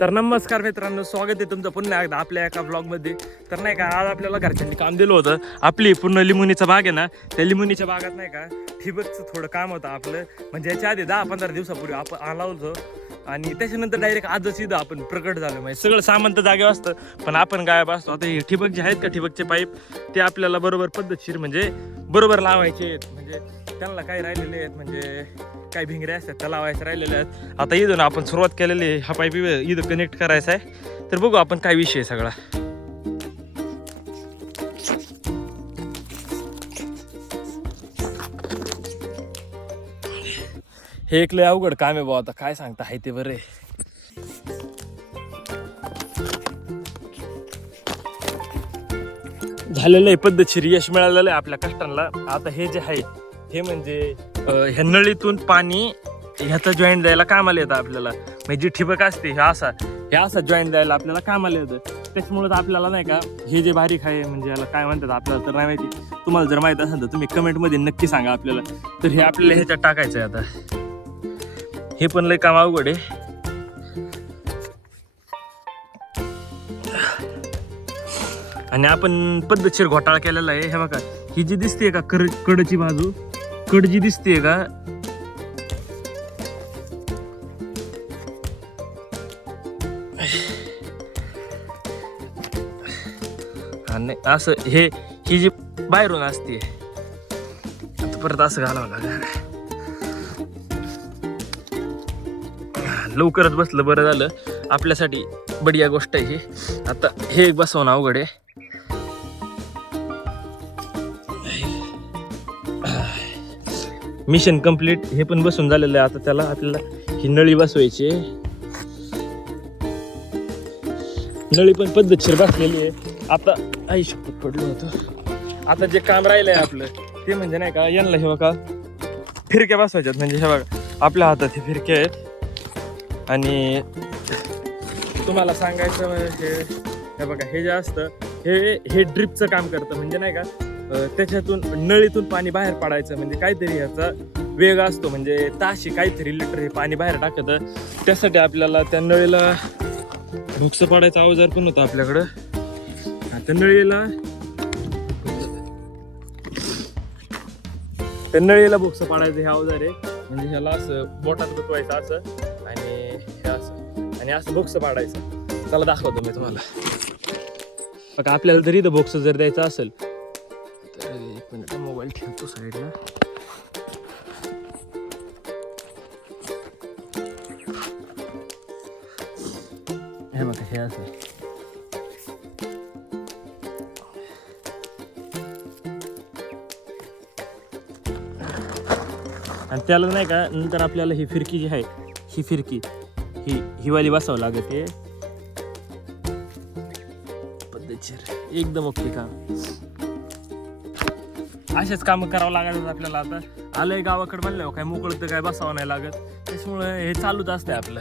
तर नमस्कार मित्रांनो, स्वागत आहे तुमचं पुन्हा एकदा आपल्या एका ब्लॉगमध्ये. तर नाही का, आज आपल्याला घरच्यांनी काम दिलं होतं. आपली पूर्ण लिंबुनीचा बाग आहे ना, त्या लिंबुनीच्या बागात नाही का ठिबकचं थोडं काम होतं आपलं. म्हणजे याच्या आधी 10-15 दिवसापूर्वी आपण आला होतो आणि त्याच्यानंतर डायरेक्ट आजच इथं आपण प्रकट झालो. म्हणजे सगळं सामान तर जागेवर असतं पण आपण गायब असतो. आता हे ठिबक जे आहेत का, ठिबकचे पाईप ते आपल्याला बरोबर पद्धतशीर म्हणजे बरोबर लावायचे आहेत. म्हणजे त्यांना काही राहिलेले आहेत, म्हणजे काही भिंगरे असतात त्या लावायचे राहिलेले आहेत. आता इथून आपण सुरुवात केलेली आहे. हा पाईप इथं कनेक्ट करायचा आहे. तर बघू आपण काय विषय सगळा. हे एक लय अवघड काम आहे भाऊ. आता काय सांगता आहे ते बरे. झालेलं आहे पद्धतशीर, यश मिळालेलं आहे आपल्या कष्टांना. आता हे जे आहे हे म्हणजे ह्या नळीतून पाणी ह्याचा जॉईंट द्यायला कामाला येतं आपल्याला. म्हणजे जी ठिबक असते हे असा जॉईंट द्यायला आपल्याला कामाला येतं. त्याच्यामुळे आपल्याला नाही का हे जे बारीक आहे, म्हणजे याला काय म्हणतात आपल्याला तर नाही माहिती. तुम्हाला जर माहित असेल तर तुम्ही कमेंटमध्ये नक्की सांगा आपल्याला. तर हे आपल्याला ह्याच्यात टाकायचं आहे. आता हे पण लय काम अवघड आहे. आणि आपण पद्धतशीर घोटाळा केलेला आहे. हे बघा, ही जी दिसते का कडची बाजू, कड जी दिसते का, आणि असं ही जी बाहेरून असते. आता परत असं घालावं लागेल. लवकरच बसलं बरं झालं, आपल्यासाठी बढिया गोष्ट आहे ही. आता हे बसवणं अवघड आहे. Mission complete. हे पण बसून झालेलं आहे. आता त्याला आपल्याला ही नळी बसवायची. नळी पण पद्धतशीर बसलेली आहे. आता शपथ पडलो होतो. आता जे काम राहिलंय आपलं ते म्हणजे नाही का, यांना हे बघा फिरक्या बसवायच्यात. म्हणजे हे बघा आपल्या हातात हे फिरक्या आहेत. आणि तुम्हाला सांगायचं म्हणजे हे बघा, हे जे असतं हे ड्रिपचं काम करतं. म्हणजे नाही का, त्याच्यातून नळीतून पाणी बाहेर पडायचं. म्हणजे काहीतरी ह्याचा वेग असतो, म्हणजे ताशी काहीतरी लिटर हे पाणी बाहेर टाकतं. त्यासाठी आपल्याला त्या नळीला भुक्स पाडायचा अवजार पण होता आपल्याकडं. त्या नळीला भुक्स पाडायचं हे अवजार आहे. म्हणजे ह्याला असं बोटात गुतवायचं असं, आणि हे असं, आणि असं भुक्स पाडायचं. त्याला दाखवतो मी तुम्हाला. बघा, आपल्याला जर इथं भुक्स जर द्यायचं असेल तर एक मिनिट मोबाईल ठेवतो साईडला. हे बघा, हे असं आणि त्याला नाही का, नंतर आपल्याला ही फिरकी जी आहे, ही फिरकी ही वाली बसावं लागते. पद्धतशीर एकदम ओके काम. असेच कामं करावं लागत आपल्याला. आता आलंय गावाकडे म्हणलं काय मोकळं तर काय बसावं नाही लागत. त्याच्यामुळे हे चालूच असतंय आपलं.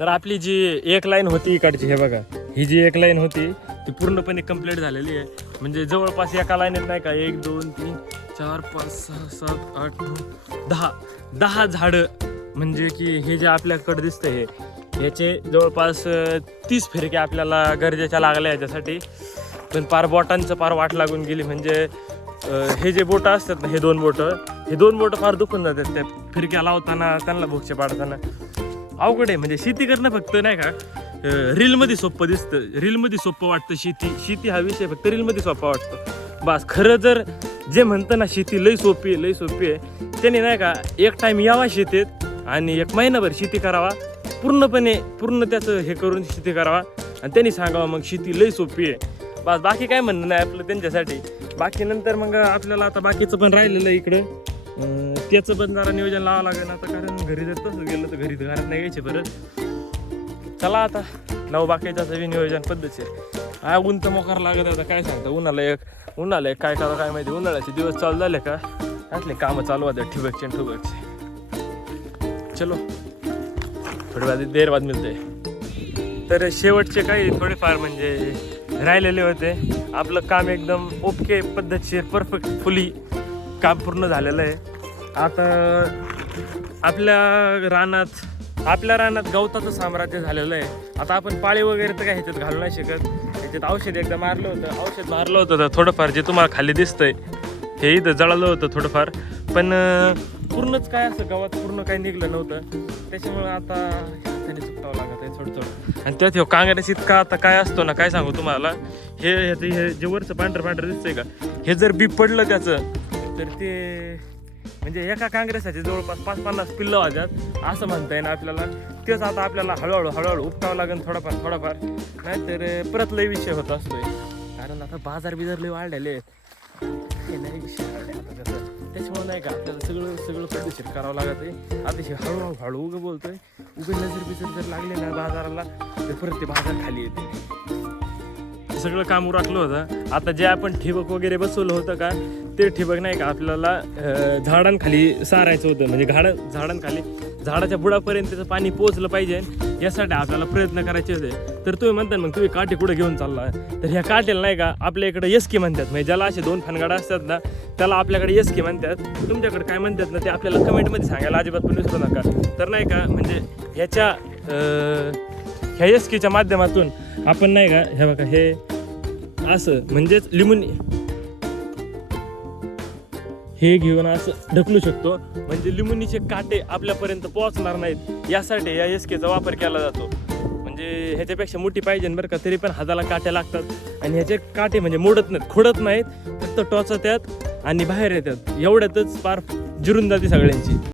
तर आपली जी एक लाईन होती इकडची, हे बघा ही जी एक लाईन होती ती पूर्णपणे कंप्लीट झालेली आहे. म्हणजे जवळपास एका लाईनीत नाही का 1 2 3 4 5 6 7 8 9 10 झाडं. म्हणजे की हे जे आपल्याकडे दिसतंय ह्याचे जवळपास 30 फिरके आपल्याला गरजेच्या लागल्या याच्यासाठी. पण पार बोटांचं पार वाट लागून गेली. म्हणजे हे जे बोटं असतात ना, हे दोन बोटं फार दुखून जातात त्या फिरक्या लावताना, त्यांना भुक्से पाडताना. अवघड आहे. म्हणजे शेती करणं फक्त नाही का रीलमध्ये सोपं दिसतं, रीलमध्ये सोपं वाटतं. शेती हा विषय फक्त रीलमध्ये सोपा वाटतो बस. खरं जर जे म्हणतं ना शेती लई सोपी आहे, त्याने नाही का एक टाईम यावा शेतीत आणि 1 महिनाभर शेती करावा, पूर्ण त्याचं हे करून शेती करावा आणि त्यांनी सांगावं मग शेती लई सोपी आहे बस. बाकी काय म्हणणं नाही आपलं त्यांच्यासाठी. बाकी नंतर मग आपल्याला आता बाकीचं पण राहिलेलं आहे इकडं. त्याचं पण जरा नियोजन लावावं लागेल आता, कारण घरी जर तसं गेलं तर घरी घरात नाही यायचे परत. चला आता नऊ बाकीच्याचं बी नियोजन पद्धतशीर. ऊन तर मोकार लागत. आता काय सांगता, उन्हाळा काय करावं काय माहिती. उन्हाळ्याचे दिवस चालू झाले का असले कामं चालू होतात ठिबकचे. चलो थोडी देर बाद मिळते. तर शेवटचे काही थोडेफार म्हणजे राहिलेले होते. आपलं काम एकदम ओके पद्धतशीर परफेक्टफुली काम पूर्ण झालेलं आहे. आता आपल्या रानात आपल्या रानात गवताचं साम्राज्य झालेलं आहे. आता आपण पाळी वगैरे तर काय ह्याच्यात घालू नाही शकत. ह्याच्यात औषध एकदा मारलं होतं तर थोडंफार जे तुम्हाला खाली दिसतंय हे इथं जळालं होतं थोडंफार, पण पूर्णच काय असं गवत पूर्ण काही निघलं नव्हतं. त्याच्यामुळं आता हाताने चुकटावं लागत आहे थोडं. आणि त्यात कांगड्यास इतका आता काय असतो ना, काय सांगू तुम्हाला, हे जे वरचं पांढरं दिसतंय का, हे जर बी पडलं त्याचं तर ते म्हणजे एका काँग्रेसाचे जवळपास 5-50 पिल्लं वाजतात असं म्हणता येईल आपल्याला. तेच आता आपल्याला हळूहळू उपटावं लागेल थोडाफार, नाहीतर परत लय विषय होत असतोय. कारण आता बाजार लय वाढलेले आहेत, हे नाही विषय आता कसं. त्याच्यामुळे नाही का आपल्याला सगळं पद्धतशीर करावं लागत आहे. आता हळू उगं बोलतोय, नजर जर लागले ना बाजाराला तर परत ते बाजार खाली येते. सगळं काम उरकलं होतं. आता जे आपण ठिबक वगैरे बसवलं होतं का, ते ठिबक नाही का आपल्याला झाडांखाली सारायचं होतं. म्हणजे झाडांखाली झाडाच्या बुडापर्यंत त्याचं पाणी पोहोचलं पाहिजे, यासाठी आपल्याला प्रयत्न करायचे होते. तर तुम्ही म्हणता मग तुम्ही काठी कुठे घेऊन चालला, तर ह्या काठीला नाही का आपल्या इकडे यसकी म्हणतात. म्हणजे ज्याला असे 2 फनगाडा असतात ना त्याला आपल्याकडे यसकी म्हणतात. तुमच्याकडे काय म्हणतात ना ते आपल्याला कमेंटमध्ये सांगायला अजिबात पण विसरू नका. तर नाही का म्हणजे ह्या यसकीच्या माध्यमातून आपण नाही का हे बघा हे असं म्हणजेच लिंबून हे घेऊन असं ढकलू शकतो. म्हणजे लिंबुनीचे काटे आपल्यापर्यंत पोहोचणार नाहीत, यासाठी या यसकेचा वापर केला जातो. म्हणजे ह्याच्यापेक्षा मोठी पाहिजे बरं का, तरी पण हाताला काटे लागतात. आणि ह्याचे काटे म्हणजे मोडत नाहीत, खोडत नाहीत, फक्त टोचतात आणि बाहेर येतात. एवढ्यातच पार जिरून जाते सगळ्यांची.